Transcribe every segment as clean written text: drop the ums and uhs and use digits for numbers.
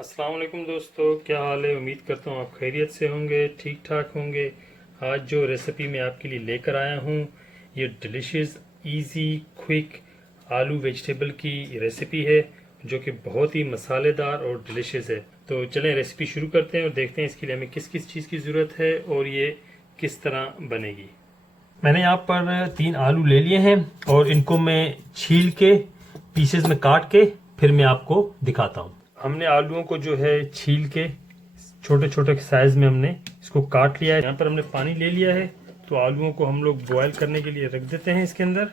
अस्सलाम वालेकुम दोस्तों, क्या हाल है। उम्मीद करता हूँ आप खैरियत से होंगे, ठीक ठाक होंगे। आज जो रेसिपी मैं आपके लिए लेकर आया हूँ ये डिलीशियस इजी क्विक आलू वेजिटेबल की रेसिपी है जो कि बहुत ही मसालेदार और डिलीशियस है। तो चलें रेसिपी शुरू करते हैं और देखते हैं इसके लिए हमें किस किस चीज़ की ज़रूरत है और ये किस तरह बनेगी। मैंने यहाँ पर 3 आलू ले लिए हैं और इनको मैं छील के पीसेस में काट के फिर मैं आपको दिखाता हूँ। हमने आलूओं को जो है छील के छोटे छोटे साइज में हमने इसको काट लिया है। यहाँ पर हमने पानी ले लिया है, तो आलूओं को हम लोग बॉयल करने के लिए रख देते हैं। इसके अंदर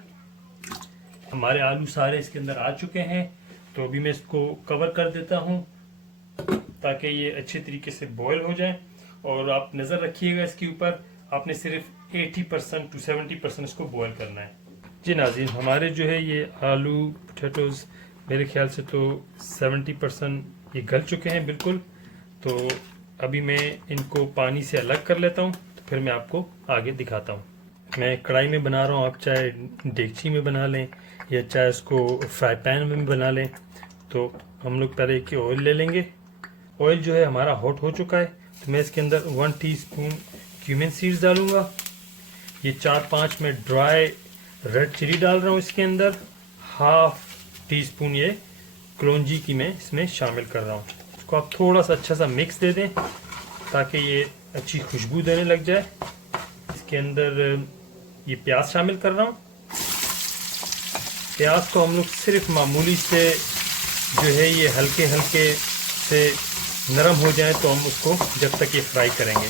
हमारे आलू सारे इसके अंदर आ चुके हैं, तो अभी मैं इसको कवर कर देता हूँ ताकि ये अच्छे तरीके से बॉयल हो जाए। और आप नज़र रखिएगा इसके ऊपर, आपने सिर्फ 80% to 70% इसको बॉयल करना है। जी नाज़रीन, हमारे जो है ये आलू पोटैटोज़ मेरे ख्याल से तो 70% ये गल चुके हैं बिल्कुल। तो अभी मैं इनको पानी से अलग कर लेता हूँ, तो फिर मैं आपको आगे दिखाता हूँ। मैं कढ़ाई में बना रहा हूँ, आप चाहे डेगची में बना लें या चाहे उसको फ्राई पैन में बना लें। तो हम लोग पहले एक ऑयल ले लेंगे। ऑयल जो है हमारा हॉट हो चुका है, तो मैं इसके अंदर 1 टीस्पून क्यूमिन सीड्स डालूंगा। ये 4-5 में ड्राई रेड चिली डाल रहा हूँ इसके अंदर। हाफ टीस्पून ये कलौंजी की मैं इसमें शामिल कर रहा हूँ। इसको आप थोड़ा सा अच्छा सा मिक्स दे दें ताकि ये अच्छी खुशबू देने लग जाए। इसके अंदर ये प्याज शामिल कर रहा हूँ। प्याज को हम लोग सिर्फ मामूली से जो है ये हल्के हल्के से नरम हो जाए तो हम उसको जब तक ये फ्राई करेंगे।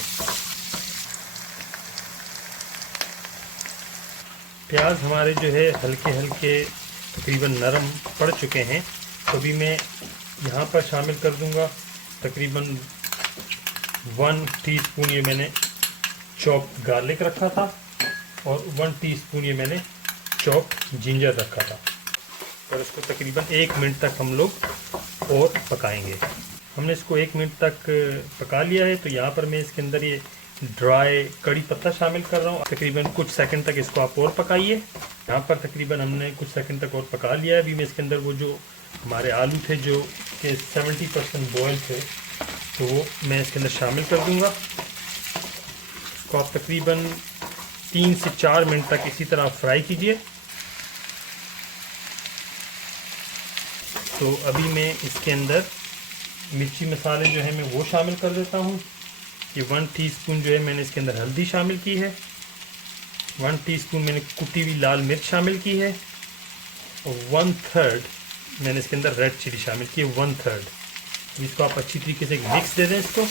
प्याज हमारे जो है हल्के हल्के तकरीबन नरम पड़ चुके हैं, तो अभी मैं यहाँ पर शामिल कर दूंगा तकरीबन 1 टीस्पून ये मैंने चॉप गार्लिक रखा था और 1 टीस्पून ये मैंने चॉप जिंजर रखा था। और इसको तकरीबन 1 मिनट तक हम लोग और पकाएंगे। हमने इसको 1 मिनट तक पका लिया है, तो यहाँ पर मैं इसके अंदर ये ड्राई कड़ी पत्ता शामिल कर रहा हूँ। तकरीबन कुछ सेकंड तक इसको आप और पकाइए। यहाँ पर तकरीबन हमने कुछ सेकंड तक और पका लिया है। अभी मैं इसके अंदर वो जो हमारे आलू थे जो कि 70% बॉयल थे, तो वो मैं इसके अंदर शामिल कर दूंगा। इसको आप तकरीबन 3 से 4 मिनट तक इसी तरह फ्राई कीजिए। तो अभी मैं इसके अंदर मिर्ची मसाले जो है मैं वो शामिल कर देता हूँ। ये 1 टीस्पून जो है मैंने इसके अंदर हल्दी शामिल की है। 1 टीस्पून मैंने कुटी हुई लाल मिर्च शामिल की है और 1/3 मैंने इसके अंदर रेड चिली शामिल की है। 1/3 इसको आप अच्छी तरीके से मिक्स दे दें। इसको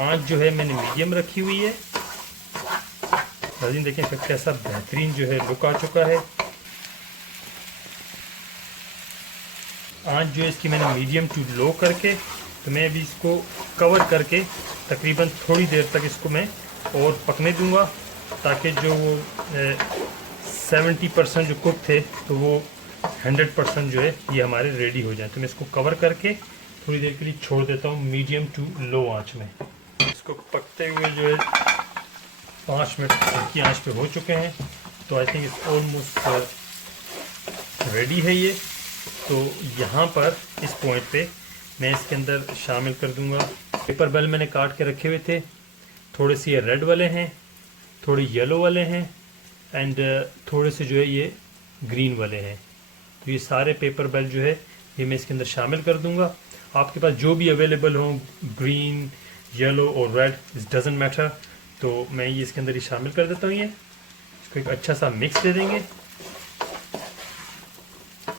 आंच जो है मैंने मीडियम रखी हुई है। नाज़रीन देखें कैसा बेहतरीन जो है लुक आ चुका है। आंच जो है इसकी मैंने मीडियम टू लो करके, तो मैं अभी इसको कवर करके तकरीबन थोड़ी देर तक इसको मैं और पकने दूंगा ताकि जो वो 70% जो कुक थे तो वो 100% जो है ये हमारे रेडी हो जाए। तो मैं इसको कवर करके थोड़ी देर के लिए छोड़ देता हूँ मीडियम टू लो आंच में। इसको पकते हुए जो है 5 मिनट हल्की आंच पे हो चुके हैं, तो I think it's almost ready है ये। तो यहाँ पर इस पॉइंट पे मैं इसके अंदर शामिल कर दूंगा पेपर बेल मैंने काट के रखे हुए थे। थोड़े से ये रेड वाले हैं, थोड़े येलो वाले हैं एंड थोड़े से जो है ये ग्रीन वाले हैं। तो ये सारे पेपर बेल जो है ये मैं इसके अंदर शामिल कर दूंगा। आपके पास जो भी अवेलेबल हो, ग्रीन, येलो और रेड, इट डजंट मैटर। तो मैं ये इसके अंदर ही शामिल कर देता हूँ। ये इसको एक अच्छा सा मिक्स दे देंगे।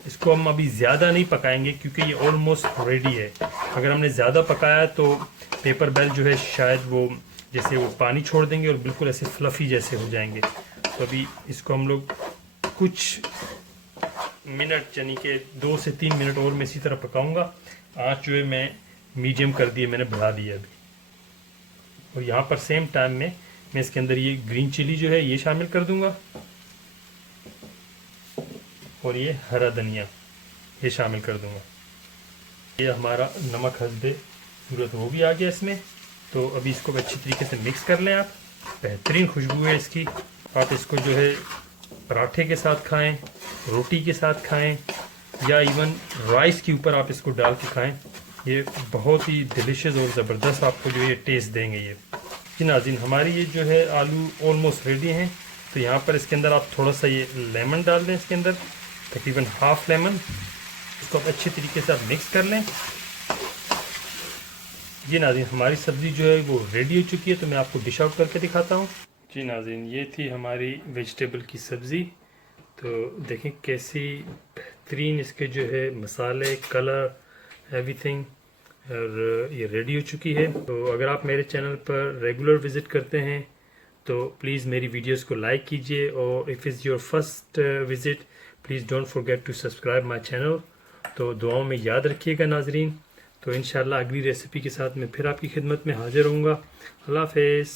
इसको हम अभी ज़्यादा नहीं पकाएंगे क्योंकि ये ऑलमोस्ट रेडी है। अगर हमने ज़्यादा पकाया तो पेपर बेल जो है शायद वो जैसे वो पानी छोड़ देंगे और बिल्कुल ऐसे फ्लफ़ी जैसे हो जाएंगे। तो अभी इसको हम लोग कुछ मिनट यानी कि 2 से 3 मिनट और मैं इसी तरह पकाऊंगा। आँच जो है मैं मीडियम कर दिए, मैंने बढ़ा दिया अभी। और यहाँ पर सेम टाइम में मैं इसके अंदर ये ग्रीन चिली जो है ये शामिल कर दूंगा और ये हरा धनिया ये शामिल कर दूंगा। ये हमारा नमक हस्बे सूरत वो भी आ गया इसमें। तो अभी इसको अच्छी तरीके से मिक्स कर लें आप। बेहतरीन खुशबू है इसकी। आप इसको जो है पराठे के साथ खाएं, रोटी के साथ खाएं, या इवन राइस के ऊपर आप इसको डाल के खाएं, ये बहुत ही डिलीशियस और ज़बरदस्त आपको जो ये टेस्ट देंगे ये। जी नाज़रीन, हमारी ये जो है आलू ऑलमोस्ट रेडी हैं। तो यहाँ पर इसके अंदर आप थोड़ा सा ये लेमन डाल दें, इसके अंदर तकरीबन हाफ लेमन, इसको आप अच्छे तरीके से आप मिक्स कर लें। जी नाज़रीन, हमारी सब्ज़ी जो है वो रेडी हो चुकी है, तो मैं आपको डिश आउट करके दिखाता हूँ। जी नाज़रीन, ये थी हमारी वेजिटेबल की सब्ज़ी। तो देखें कैसी बेहतरीन इसके जो है मसाले, कलर, एवरीथिंग, और ये रेडी हो चुकी है। तो अगर आप मेरे चैनल पर रेगुलर विज़िट करते हैं तो प्लीज़ मेरी वीडियोस को लाइक कीजिए, और if is your first visit please don't forget to subscribe my channel. तो दुआओं में याद रखिएगा नाज़रीन। तो इंशाल्लाह अगली रेसिपी के साथ मैं फिर आपकी खिदमत में हाज़िर होऊंगा। अल्लाह हाफ़िज़।